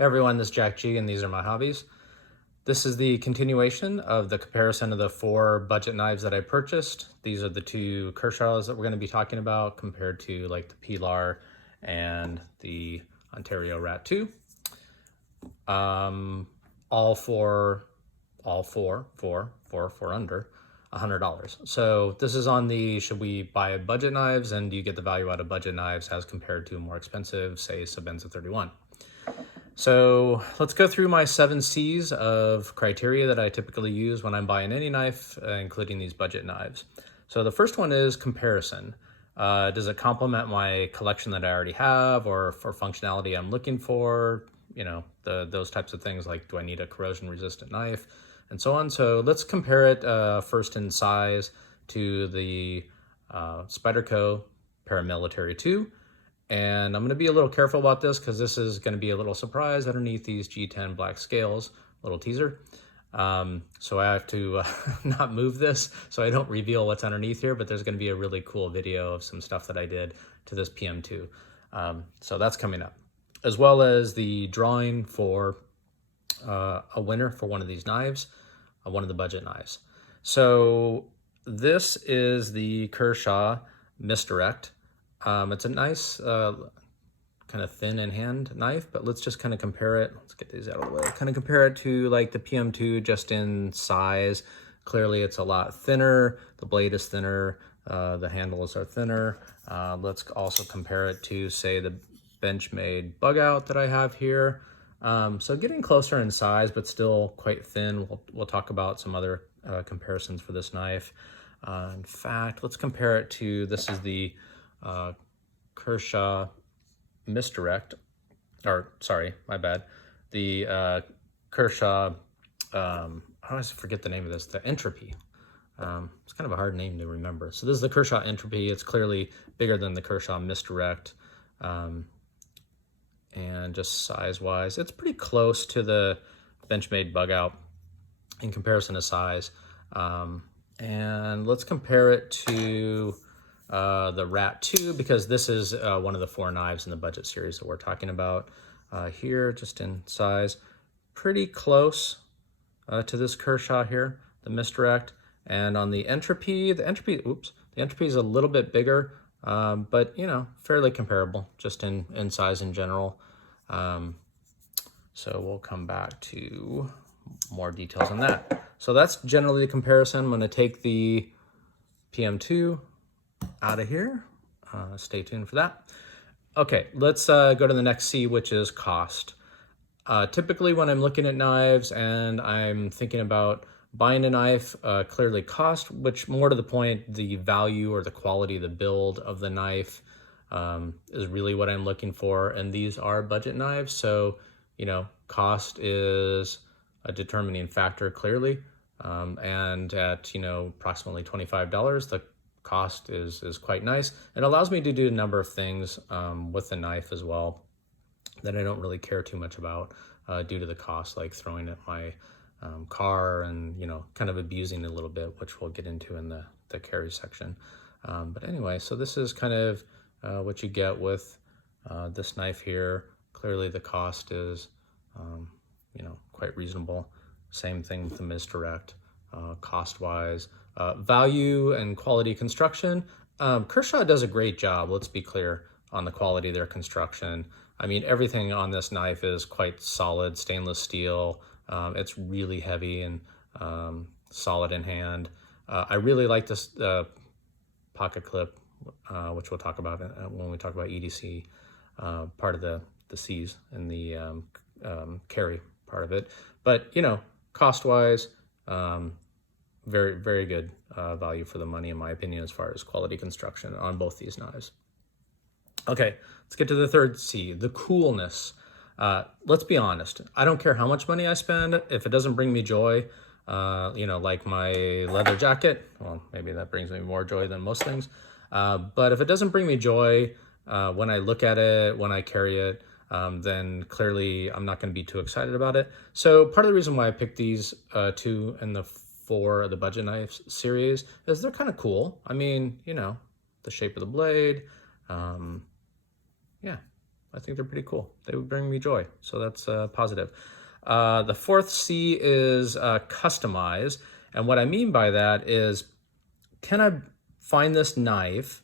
Hey everyone, this is Jack G and these are my hobbies. This is the continuation of the comparison of the 4 budget knives that I purchased. These are the 2 Kershaws that we're going to be talking about compared to like the Pilar and the Ontario Rat 2. All for under $100. So this is on the should we buy budget knives and do you get the value out of budget knives as compared to more expensive, say Sebenza 31. So let's go through my 7 C's of criteria that I typically use when I'm buying any knife, including these budget knives. So the first one is comparison. Does it complement my collection that I already have, or for functionality I'm looking for? You know, those types of things, like do I need a corrosion resistant knife and so on. So let's compare it first in size to the Spyderco Paramilitary 2. And I'm going to be a little careful about this because this is going to be a little surprise underneath these G10 black scales, little teaser. So I have to not move this so I don't reveal what's underneath here, but there's going to be a really cool video of some stuff that I did to this PM2. So that's coming up, as well as the drawing for a winner for one of these knives, one of the budget knives. So this is the Kershaw Misdirect. It's a nice kind of thin in hand knife, but let's just kind of compare it. Let's get these out of the way. Kind of compare it to like the PM2 just in size. Clearly it's a lot thinner. The blade is thinner. The handles are thinner. Let's also compare it to, say, the Benchmade bug out that I have here. So getting closer in size, but still quite thin. We'll talk about some other comparisons for this knife. In fact, let's compare it to, this is the Kershaw Misdirect, or sorry, my bad. The Kershaw, I always forget the name of this, the Entropy. It's kind of a hard name to remember. So this is the Kershaw Entropy. It's clearly bigger than the Kershaw Misdirect. And just size-wise, it's pretty close to the Benchmade bug out in comparison to size. And let's compare it to the Rat 2, because this is one of the 4 knives in the budget series that we're talking about here, just in size. Pretty close to this Kershaw here, the Misdirect. And on the Entropy, the Entropy is a little bit bigger, but, you know, fairly comparable just in size in general. So we'll come back to more details on that. So that's generally the comparison. I'm going to take the PM2 out of here. Stay tuned for that. Okay, let's go to the next C, which is cost. Typically when I'm looking at knives and I'm thinking about buying a knife, clearly cost, which more to the point, the value or the quality, the build of the knife is really what I'm looking for. And these are budget knives. So, you know, cost is a determining factor clearly. And at, you know, approximately $25, the cost is quite nice. It allows me to do a number of things with the knife as well that I don't really care too much about due to the cost, like throwing it in my car and, you know, kind of abusing it a little bit, which we'll get into in the carry section. But anyway, so this is kind of what you get with this knife here. Clearly the cost is, you know, quite reasonable. Same thing with the Misdirect, cost-wise. Value and quality construction. Kershaw does a great job, let's be clear, on the quality of their construction. I mean, everything on this knife is quite solid, stainless steel. It's really heavy and solid in hand. I really like this pocket clip, which we'll talk about when we talk about EDC, part of the C's and the carry part of it. But, you know, cost-wise, very, very good value for the money, in my opinion, as far as quality construction on both these knives. Okay, let's get to the third C, the coolness. Let's be honest. I don't care how much money I spend. If it doesn't bring me joy, you know, like my leather jacket, well, maybe that brings me more joy than most things. But if it doesn't bring me joy when I look at it, when I carry it, then clearly I'm not going to be too excited about it. So part of the reason why I picked these 2 in the 4 of the budget knives series is they're kind of cool. I mean, you know, the shape of the blade, yeah, I think they're pretty cool. They would bring me joy, so that's positive. The fourth C is customize, and what I mean by that is, can I find this knife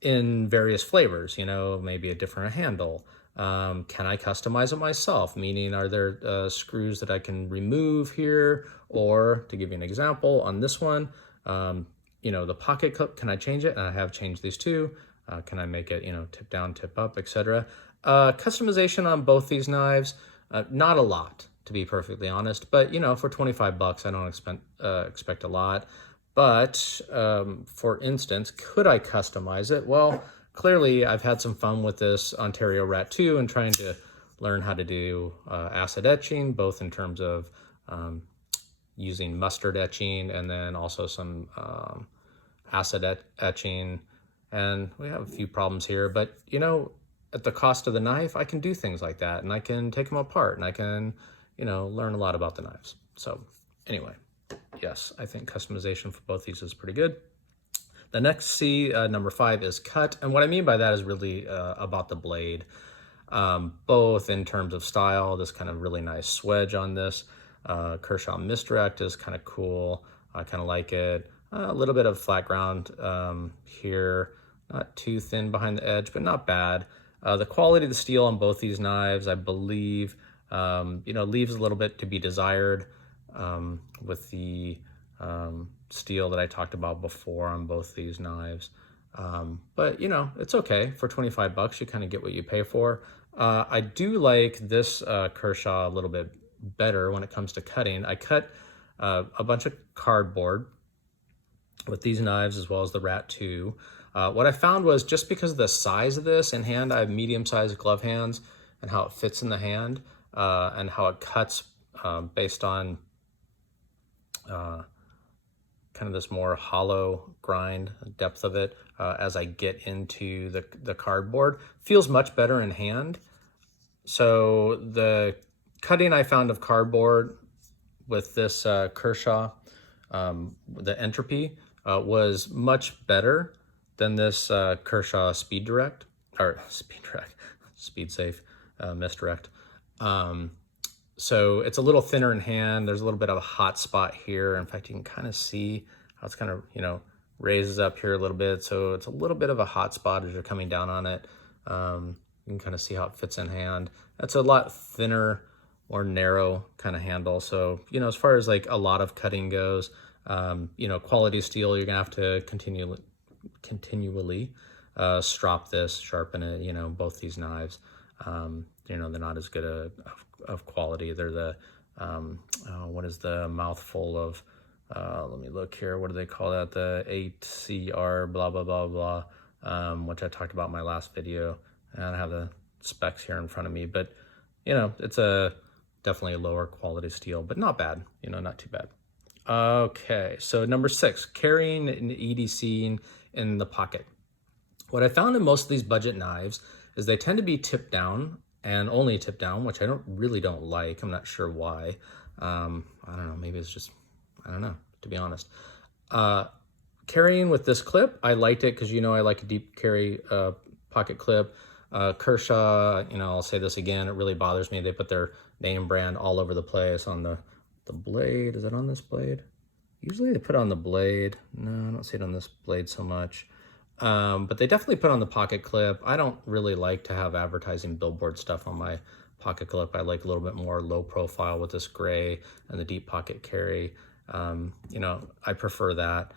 in various flavors, you know, maybe a different handle? Can I customize it myself? Meaning, are there screws that I can remove here? Or to give you an example, on this one, you know, the pocket clip, can I change it? And I have changed these two. Can I make it, you know, tip down, tip up, etc. Customization on both these knives, not a lot, to be perfectly honest. But, you know, for 25 bucks, I don't expect a lot. But for instance, could I customize it? Well, clearly I've had some fun with this Ontario Rat 2 and trying to learn how to do acid etching, both in terms of using mustard etching and then also some acid etching. And we have a few problems here, but you know, at the cost of the knife, I can do things like that, and I can take them apart, and I can, you know, learn a lot about the knives. So anyway, yes, I think customization for both these is pretty good. The next C, number 5, is cut. And what I mean by that is really about the blade, both in terms of style, this kind of really nice swedge on this. Kershaw Misdirect is kind of cool. I kind of like it. A little bit of flat ground here, not too thin behind the edge, but not bad. The quality of the steel on both these knives, I believe, you know, leaves a little bit to be desired with the steel that I talked about before on both these knives. But you know, it's okay. For 25 bucks, you kind of get what you pay for. I do like this Kershaw a little bit better when it comes to cutting. I cut a bunch of cardboard with these knives as well as the Rat 2. What I found was, just because of the size of this in hand, I have medium-sized glove hands, and how it fits in the hand and how it cuts based on kind of this more hollow grind depth of it as I get into the cardboard, feels much better in hand. So the cutting I found of cardboard with this Kershaw, the Entropy, was much better than this Kershaw SpeedSafe, Misdirect. So it's a little thinner in hand. There's a little bit of a hot spot here. In fact, you can kind of see how it's kind of, you know, raises up here a little bit. So it's a little bit of a hot spot as you're coming down on it. You can kind of see how it fits in hand. That's a lot thinner, more narrow kind of handle. So, you know, as far as like a lot of cutting goes, you know, quality steel, you're gonna have to continually strop this, sharpen it, you know, both these knives. You know, they're not as good of quality. They're the, what is the mouthful of, let me look here, what do they call that? The 8CR blah, blah, blah, blah, which I talked about in my last video. And I have the specs here in front of me, but you know, it's definitely a lower quality steel, but not bad, you know, not too bad. Okay, so number 6, carrying an EDC in the pocket. What I found in most of these budget knives is they tend to be tipped down, and only tipped down, which I really don't like. I'm not sure why. I don't know, maybe it's just, I don't know, to be honest. Carrying with this clip, I liked it because, you know, I like a deep carry pocket clip. Kershaw, you know, I'll say this again, it really bothers me. They put their name brand all over the place on the blade. Is it on this blade? Usually they put on the blade. No, I don't see it on this blade so much. But they definitely put on the pocket clip. I don't really like to have advertising billboard stuff on my pocket clip. I like a little bit more low profile with this gray and the deep pocket carry. You know, I prefer that.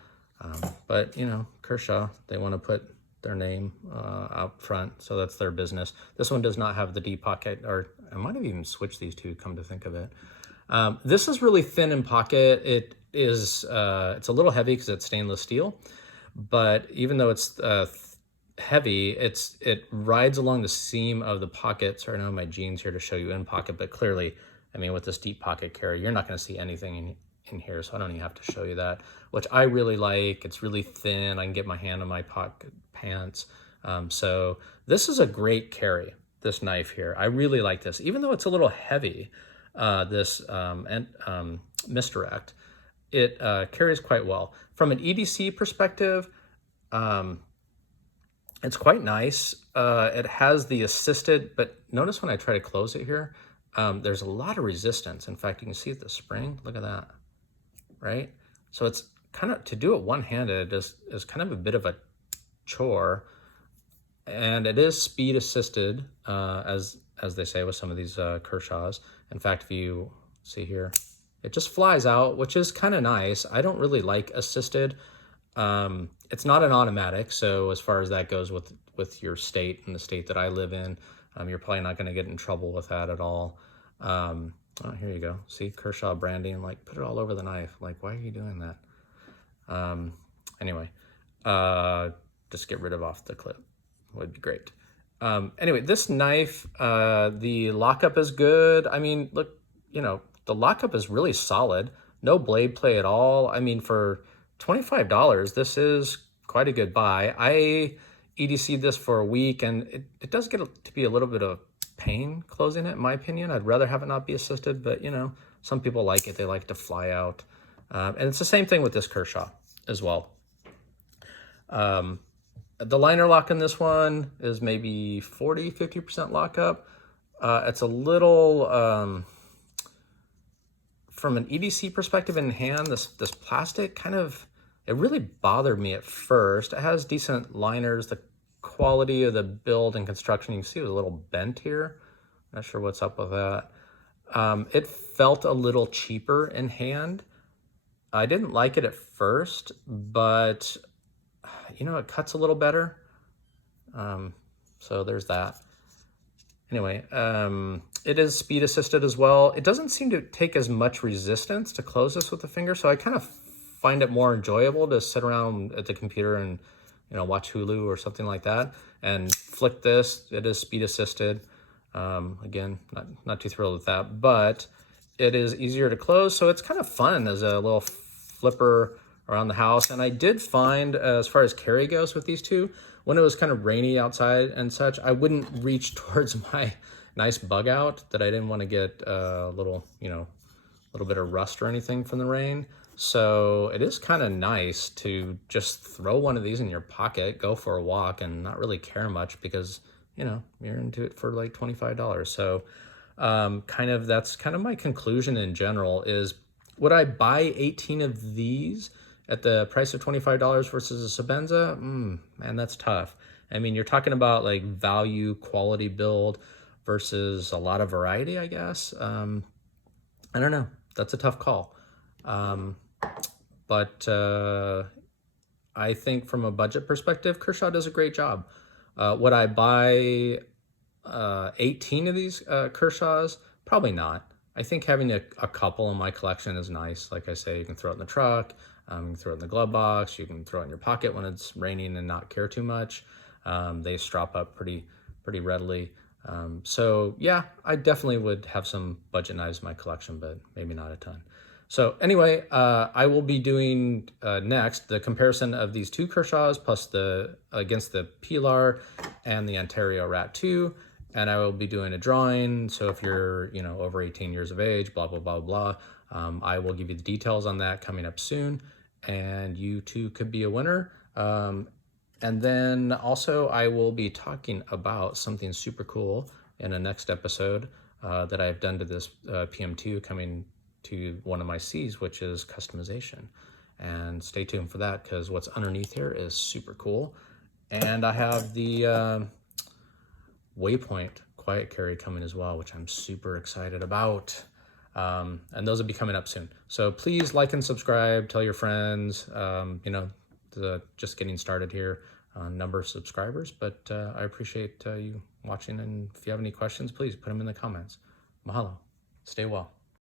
But, you know, Kershaw, they want to put their name out front, so that's their business. This one does not have the deep pocket, or I might have even switched these two, come to think of it. This is really thin in pocket. It is, it's a little heavy because it's stainless steel, but even though it's heavy, it rides along the seam of the pocket. Sorry, I don't have my jeans here to show you in pocket, but clearly, I mean, with this deep pocket carry, you're not going to see anything in here, so I don't even have to show you that, which I really like. It's really thin. I can get my hand in my pocket pants. So this is a great carry, this knife here. I really like this, even though it's a little heavy. This Misdirect, it carries quite well. From an EDC perspective, It's quite nice. It has the assisted, but notice when I try to close it here, there's a lot of resistance. In fact, you can see at the spring, look at that, right? So it's kind of, to do it one-handed is kind of a bit of a chore. And it is speed assisted, as they say with some of these Kershaws. In fact, if you see here, it just flies out, which is kind of nice. I don't really like assisted. It's not an automatic, so as far as that goes with your state and the state that I live in, you're probably not going to get in trouble with that at all. Oh, here you go. See, Kershaw branding, like put it all over the knife. Like, why are you doing that? Anyway, just get rid of off the clip. Would be great. Anyway, this knife, the lockup is good. I mean, look, the lockup is really solid. No blade play at all. I mean, for $25, this is quite a good buy. I EDC'd this for a week, and it does get to be a little bit of pain closing it, in my opinion. I'd rather have it not be assisted, but some people like it. They like to fly out. And it's the same thing with this Kershaw as well. The liner lock in this one is maybe 40-50% lockup. It's a little, from an EDC perspective in hand, this plastic kind of, it really bothered me at first. It has decent liners. The quality of the build and construction, you can see it was a little bent here. Not sure what's up with that. It felt a little cheaper in hand. I didn't like it at first, but it cuts a little better. So there's that. Anyway, it is speed assisted as well. It doesn't seem to take as much resistance to close this with the finger, so I kind of find it more enjoyable to sit around at the computer and watch Hulu or something like that and flick this. It is speed assisted. Again, not too thrilled with that, but it is easier to close, so it's kind of fun as a little flipper around the house. And I did find, as far as carry goes with these two, when it was kind of rainy outside and such, I wouldn't reach towards my nice bug out that I didn't want to get a little bit of rust or anything from the rain. So it is kind of nice to just throw one of these in your pocket, go for a walk, and not really care much because, you're into it for like $25. So that's kind of my conclusion in general is, would I buy 18 of these at the price of $25 versus a Sebenza? Man, that's tough. I mean, you're talking about like value, quality build versus a lot of variety, I guess. I don't know. That's a tough call. But I think from a budget perspective, Kershaw does a great job. Would I buy 18 of these Kershaws? Probably not. I think having a couple in my collection is nice. Like I say, you can throw it in the truck, you can throw it in the glove box, you can throw it in your pocket when it's raining and not care too much. They strap up pretty readily. So yeah, I definitely would have some budget knives in my collection, but maybe not a ton. So anyway, I will be doing next the comparison of these two Kershaws plus against the Pilar and the Ontario Rat 2. And I will be doing a drawing. So if you're, over 18 years of age, blah, blah, blah, blah, I will give you the details on that coming up soon. And you too could be a winner. And then also I will be talking about something super cool in a next episode that I've done to this PM2 coming to one of my C's, which is customization. And stay tuned for that because what's underneath here is super cool. And I have the Waypoint quiet carry coming as well, which I'm super excited about. And those will be coming up soon. So please like and subscribe, tell your friends, just getting started here on number of subscribers, but I appreciate you watching. And if you have any questions, please put them in the comments. Mahalo. Stay well.